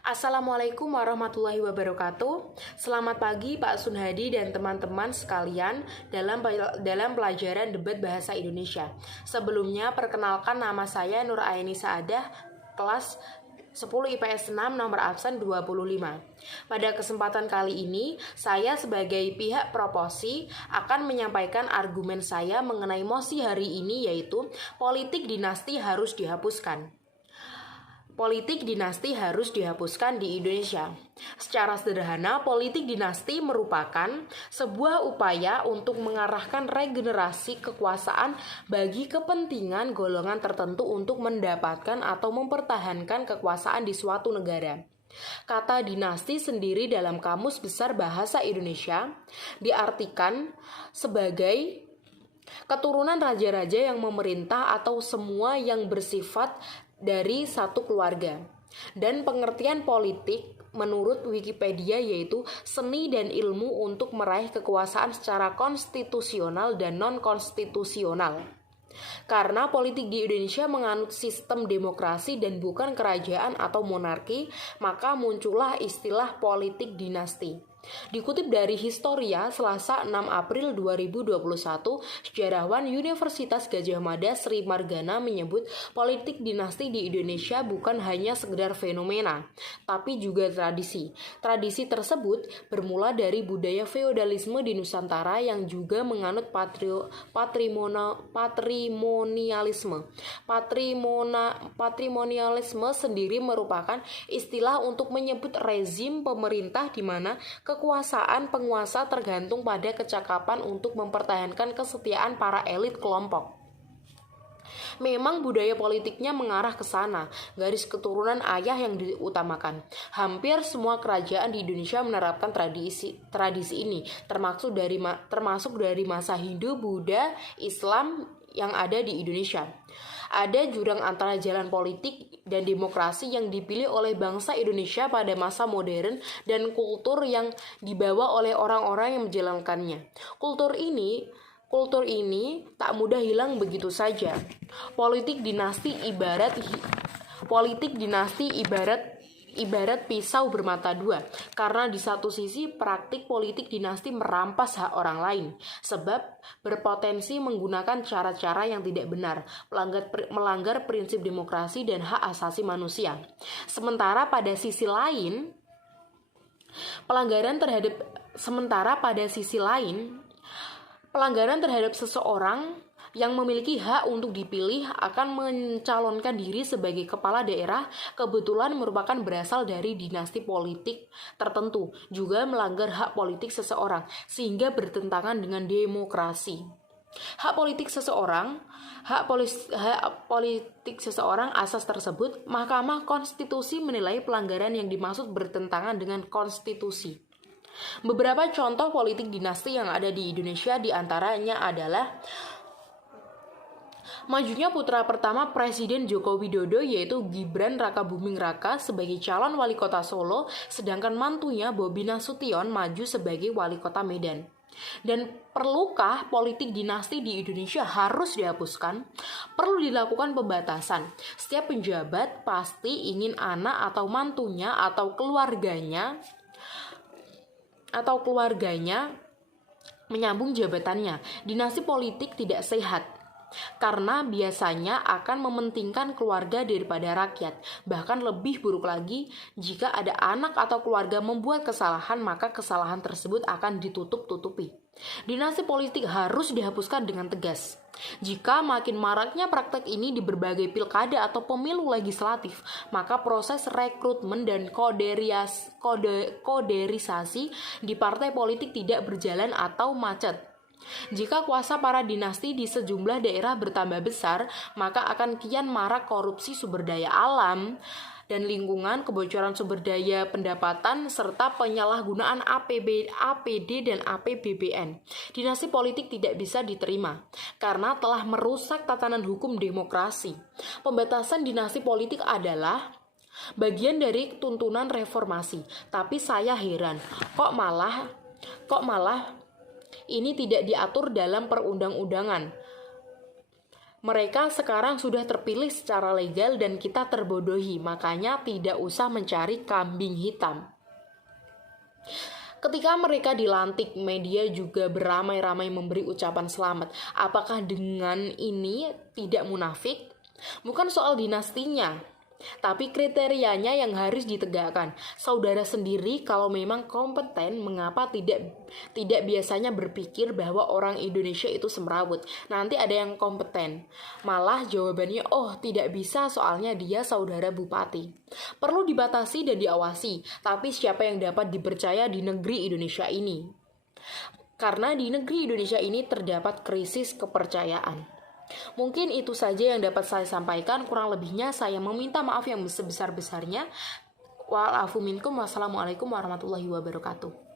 Assalamualaikum warahmatullahi wabarakatuh. Selamat pagi Pak Sunhadi dan teman-teman sekalian dalam pelajaran debat bahasa Indonesia. Sebelumnya perkenalkan, nama saya Nur Aini Saadah, kelas 10 IPS 6 nomor absen 25. Pada kesempatan kali ini, saya sebagai pihak proposi akan menyampaikan argumen saya mengenai mosi hari ini, yaitu politik dinasti harus dihapuskan. Politik dinasti harus dihapuskan di Indonesia. Secara sederhana, politik dinasti merupakan sebuah upaya untuk mengarahkan regenerasi kekuasaan bagi kepentingan golongan tertentu untuk mendapatkan atau mempertahankan kekuasaan di suatu negara. Kata dinasti sendiri dalam Kamus Besar Bahasa Indonesia diartikan sebagai keturunan raja-raja yang memerintah atau semua yang bersifat dari satu keluarga. Dan pengertian politik menurut Wikipedia yaitu seni dan ilmu untuk meraih kekuasaan secara konstitusional dan non-konstitusional. Karena politik di Indonesia menganut sistem demokrasi dan bukan kerajaan atau monarki, maka muncullah istilah politik dinasti. Dikutip dari Historia, Selasa 6 April 2021, sejarawan Universitas Gadjah Mada Sri Margana menyebut politik dinasti di Indonesia bukan hanya sekedar fenomena, tapi juga tradisi. Tradisi tersebut bermula dari budaya feodalisme di Nusantara yang juga menganut patrimonialisme. Patrimonialisme sendiri merupakan istilah untuk menyebut rezim pemerintah di mana kekuasaan penguasa tergantung pada kecakapan untuk mempertahankan kesetiaan para elit kelompok. Memang budaya politiknya mengarah ke sana, garis keturunan ayah yang diutamakan. Hampir semua kerajaan di Indonesia menerapkan tradisi ini, termasuk dari masa Hindu, Buddha, Islam yang ada di Indonesia. Ada jurang antara jalan politik dan demokrasi yang dipilih oleh bangsa Indonesia pada masa modern dan kultur yang dibawa oleh orang-orang yang menjalankannya. Kultur ini tak mudah hilang begitu saja. Politik dinasti ibarat pisau bermata dua, karena di satu sisi praktik politik dinasti merampas hak orang lain, sebab berpotensi menggunakan cara-cara yang tidak benar, melanggar prinsip demokrasi dan hak asasi manusia. Sementara pada sisi lain, pelanggaran terhadap seseorang yang memiliki hak untuk dipilih akan mencalonkan diri sebagai kepala daerah kebetulan merupakan berasal dari dinasti politik tertentu, juga melanggar hak politik seseorang sehingga bertentangan dengan demokrasi. Hak politik seseorang asas tersebut, Mahkamah Konstitusi menilai pelanggaran yang dimaksud bertentangan dengan konstitusi. Beberapa contoh politik dinasti yang ada di Indonesia diantaranya adalah majunya putra pertama Presiden Joko Widodo yaitu Gibran Rakabuming Raka sebagai calon wali kota Solo, sedangkan mantunya Bobi Nasution maju sebagai wali kota Medan. Dan perlukah politik dinasti di Indonesia harus dihapuskan? Perlu dilakukan pembatasan. Setiap penjabat pasti ingin anak atau mantunya atau keluarganya menyambung jabatannya. Dinasti politik tidak sehat karena biasanya akan mementingkan keluarga daripada rakyat. Bahkan lebih buruk lagi, jika ada anak atau keluarga membuat kesalahan, maka kesalahan tersebut akan ditutup-tutupi. Dinasti politik harus dihapuskan dengan tegas. Jika makin maraknya praktek ini di berbagai pilkada atau pemilu legislatif, maka proses rekrutmen dan koderisasi di partai politik tidak berjalan atau macet. Jika kuasa para dinasti di sejumlah daerah bertambah besar, maka akan kian marak korupsi sumber daya alam dan lingkungan, kebocoran sumber daya pendapatan, serta penyalahgunaan APD dan APBN. Dinasti politik tidak bisa diterima karena telah merusak tatanan hukum demokrasi. Pembatasan dinasti politik adalah bagian dari tuntunan reformasi. Tapi saya heran, kok malah ini tidak diatur dalam perundang-undangan. Mereka sekarang sudah terpilih secara legal dan kita terbodohi, makanya tidak usah mencari kambing hitam. Ketika mereka dilantik, media juga beramai-ramai memberi ucapan selamat. Apakah dengan ini tidak munafik? Bukan soal dinastinya, tapi kriterianya yang harus ditegakkan. Saudara sendiri kalau memang kompeten, mengapa tidak biasanya berpikir bahwa orang Indonesia itu semrawut? Nanti ada yang kompeten, malah jawabannya, oh tidak bisa soalnya dia saudara bupati. Perlu dibatasi dan diawasi, tapi siapa yang dapat dipercaya di negeri Indonesia ini? Karena di negeri Indonesia ini terdapat krisis kepercayaan. Mungkin itu saja yang dapat saya sampaikan. Kurang lebihnya saya meminta maaf yang sebesar-besarnya. Wa'alafu minkum. Wassalamualaikum warahmatullahi wabarakatuh.